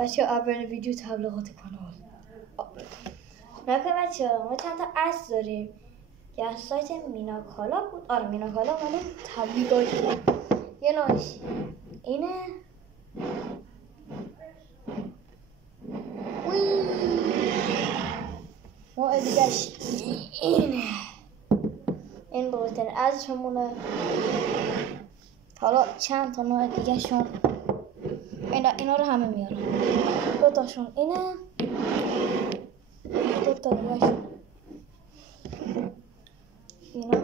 بچه اول ویدیو تبلیغات کانال نکن بچه ما چند تا عکس داریم که از سایت میناکالا بود. آره میناکالا ولی تبلیغاتی یه نوعش اینه. ما دیگهش اینه. این بزرگترین ازشمونه. حالا چند تا نوع دیگه شون اینا رو همه میارم. دو تاشون اینه، دو تا دیگه شون اینا.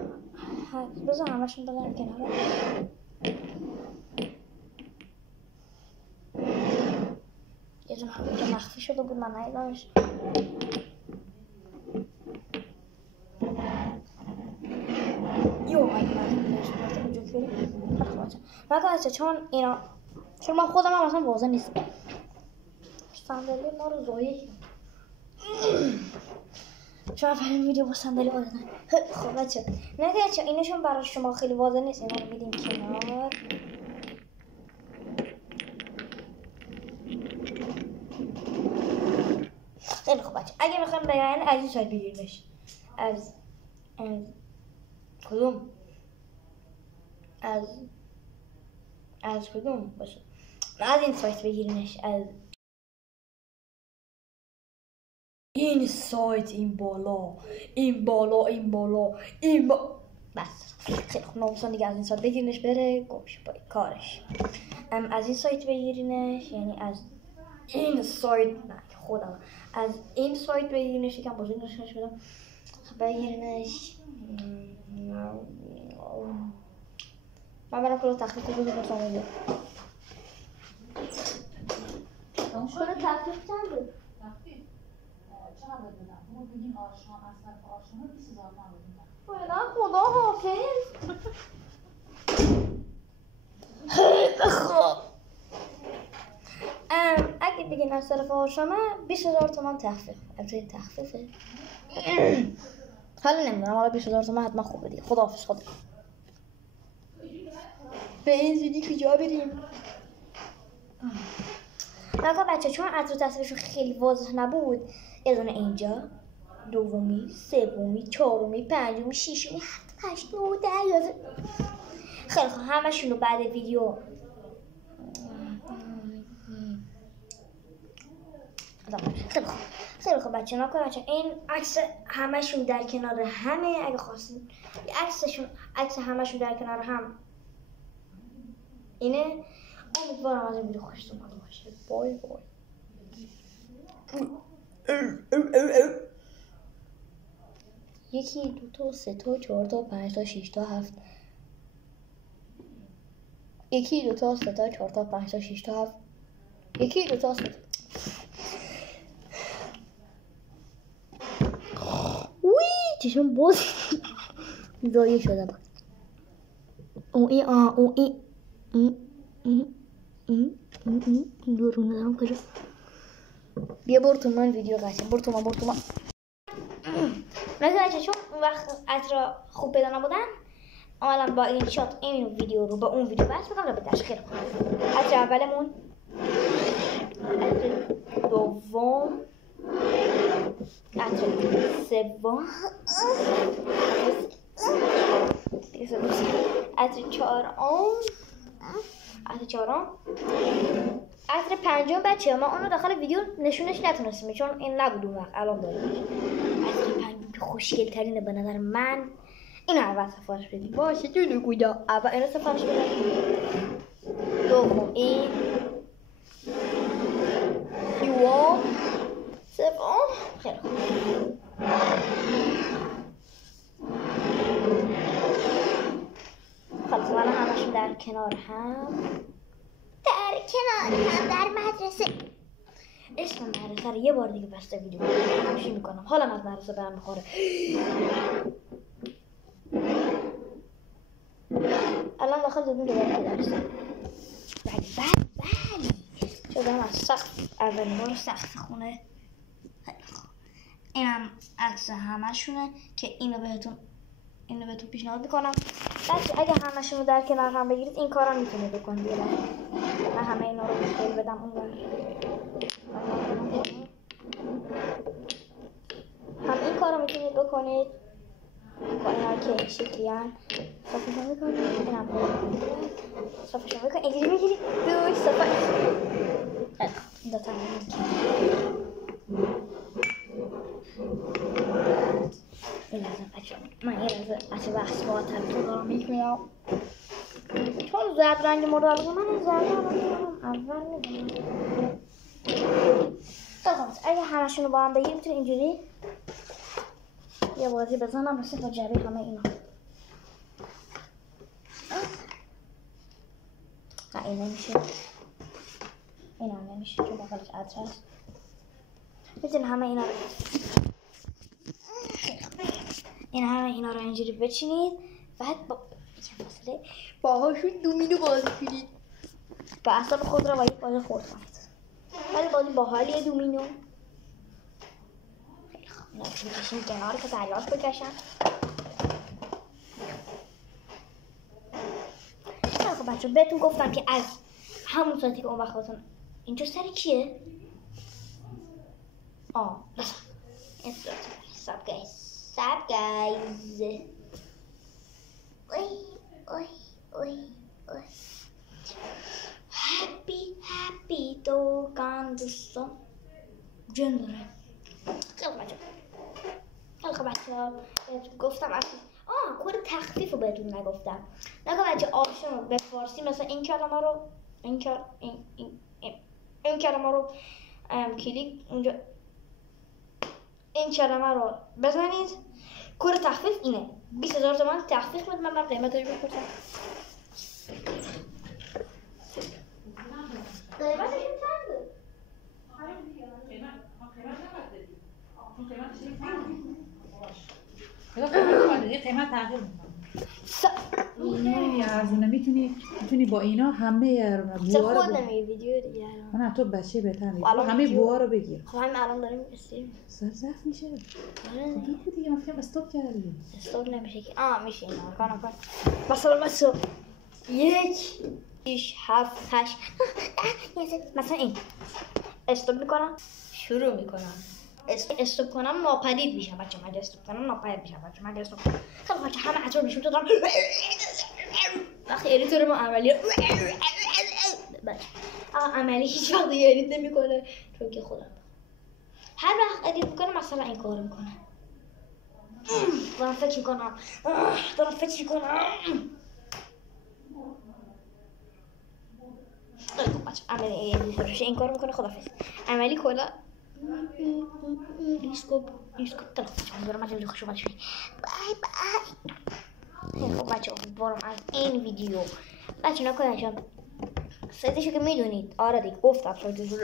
بذار همشون بذارم کنار. یه دونه همه مخفی شده بود من ندیدمش. نکن چون اینا چون من خودم هم اصلا واضح نیست. صندلی ما رو زایی چون اولین ویدیو با صندلی واضح نه. خب بچه نکن اینشون برای شما خیلی واضح نیست. اینا رو میدیم کنار. خیلی خوب بچه اگه میخوایم بگن از این سایت بگیرنش. از کدوم؟ از کدوم باشه؟ از این سایت بگیرینش. از این سایت، این بالا بس خیلی خوب. ناموسان دیگه از این سایت بگیرینش بره گمش با کارش. از این سایت بگیرینش، یعنی از این سایت نه خودم از این سایت بگیرینش. یکم بزرگ نشونش بدم. بگیرینش. من برم کلو تخفیف رو بگم ساموزه. کلو تخفیف چنده؟ تخفیف؟ چقدر بدم؟ ما بگیم آشنا اصلا آشنا 20000 بدیم. فعلا خدا حافظ. خب اگه بگین از طرف آشنا 20000 تومان تخفیف. البته تخفیفه. حالا نمیدونم. حالا 20000 تومان حتما خوبه دیگه. خداحافظ. خدا به این زودی کجا بریم؟ نگاه بچه چون عطر تصویرشون خیلی واضح نبود یه دونه اینجا، دومی، سومی، چهارمی، پنجمی، ششمی، هفت، هشت، 9، 10، 11. خیلی خوب همشون رو بعد ویدیو خیلی خوب بچه نکن بچه این عکس همشون در کنار همه. اگه خواستین عکس همشون در کنار هم اینه. امیدوارم از این ویدیو خوشتون اومده باشه. بای بای. یکی، دو تا، سه تا، چهار تا، پنج تا، شش تا، هفت. یکی، دو تا، سه تا، چهار تا، پنج تا، شش تا، هفت. یکی، دو تا، سه تا. وی چشم باز زایی شده بود. دورونه دارم کجا. بیا برو تو من ویدیو قشنگ. برو تو من مثلا چون اون وقت عطر خوب پیدا نبودن اومدم با این شات این ویدیو رو با اون ویدیو بس میکنم به تشکیل عطر اولمون، عطر دوم، عطر سوم، عطر چهارم، عطر پنجم. بچه ما اونو داخل ویدیو نشونش نتونستیم چون این نبود اون وقت. الان داریم عطر پنجم که خوشگل ترینه به نظر من. این اول سفارش بدیم باشه تو کجا. اول اینو سفارش بدیم. دوم این، سوم، سوم. خیلی خوب. خلاص من همشون در کنار هم در مدرسه. اسم مدرسه رو یه بار دیگه بسته ویدیو همشی میکنم. حالا از مدرسه برم میخوره. الان داخل دادون دوباره درسته. بله شدم از سقف اولین بار سقف خونه. اینم عکس همشونه که اینو بهتون پیشنهاد میکنم. بچه اگه همشون رو در کنار هم بگیرید این کارا میتونه بکنید. من همه اینا رو مشکل بدم اون هم این کارو میتونید بکنید با اینا که این شکلی هم صافشون میکنید. این هم صافشون میکنید اینجوری میگیرید دوی صافش این دوتا هم این لازم بچه من یه لازم بچه بحث با تلتون دارم میکنم چون زرد رنگ مورد علاقه من زرد رنگ اول میدونم. اگه همشون رو با هم بگیریم میتونه اینجوری یه بازی بزنم مثل با جبه همه اینا. نه این نمیشه، این هم نمیشه چون بقیلش عطر هست. میتونه همه اینا رو اینجوری بچینید بعد با یه فاصله باهاشون دومینو بازی کنید و اعصاب خود را با یک بازی خورد کنید. ولی بازی باحالیه دومینو. خیلی خوب اینا رو میکشیم کنار که دریاش بکشن. خب بچه بهتون گفتم که از همون ساعتی که اون وقت باتون اینجا سری کیه؟ Sup guys. Happy دوگان دوستان جن داره. خیلی خوب بچه گفتم کود تخفیف رو بهتون نگفتم. بچه آپشن به فارسی مثلا این کلمه رو این کلمه رو کلیک اونجا این کلمه رو بزنید. کد تخفیف اینه 20,000 تومان تخفیف میده. من قیمتش بپرسم. قیمتش چنده؟ قیمت تغییر میکنه. خیلی ارزونه. میتونی با اینا همه بوها رو خود نمیگه ویدیو دیگه. نه تو بچه بهتر میگه همه بوها رو بگیر. خب همین الان داریم استریم سرزف میشه. خب دیگه من فکرم استاپ کردی. استاپ نمیشه که میشه اینا کن مثلا 1 6 7 8 مثلا این استاپ میکنم شروع میکنم استاپ کنم ناپدید میشه بچه. من استاپ کنم ناپدید میشه بچه. من استاپ کنم خب بچه همه عطر نشون دادم وقتی ادیتور ما عملی عملی هیچ وقت ادیت نمیکنه چون که خودم هر وقت ادیت میکنه مثلا این کارو میکنه. دارم فکر میکنم خب بچه عملی ادیتورش این کارو میکنه. خدافظ عملی کلا اسکوپ تلفن دارم از خوش اومد. بای خب بچه امیدوارم از این ویدیو بچه نکنه سایتشو که میدونید. آره دیگه گفتم سایتشو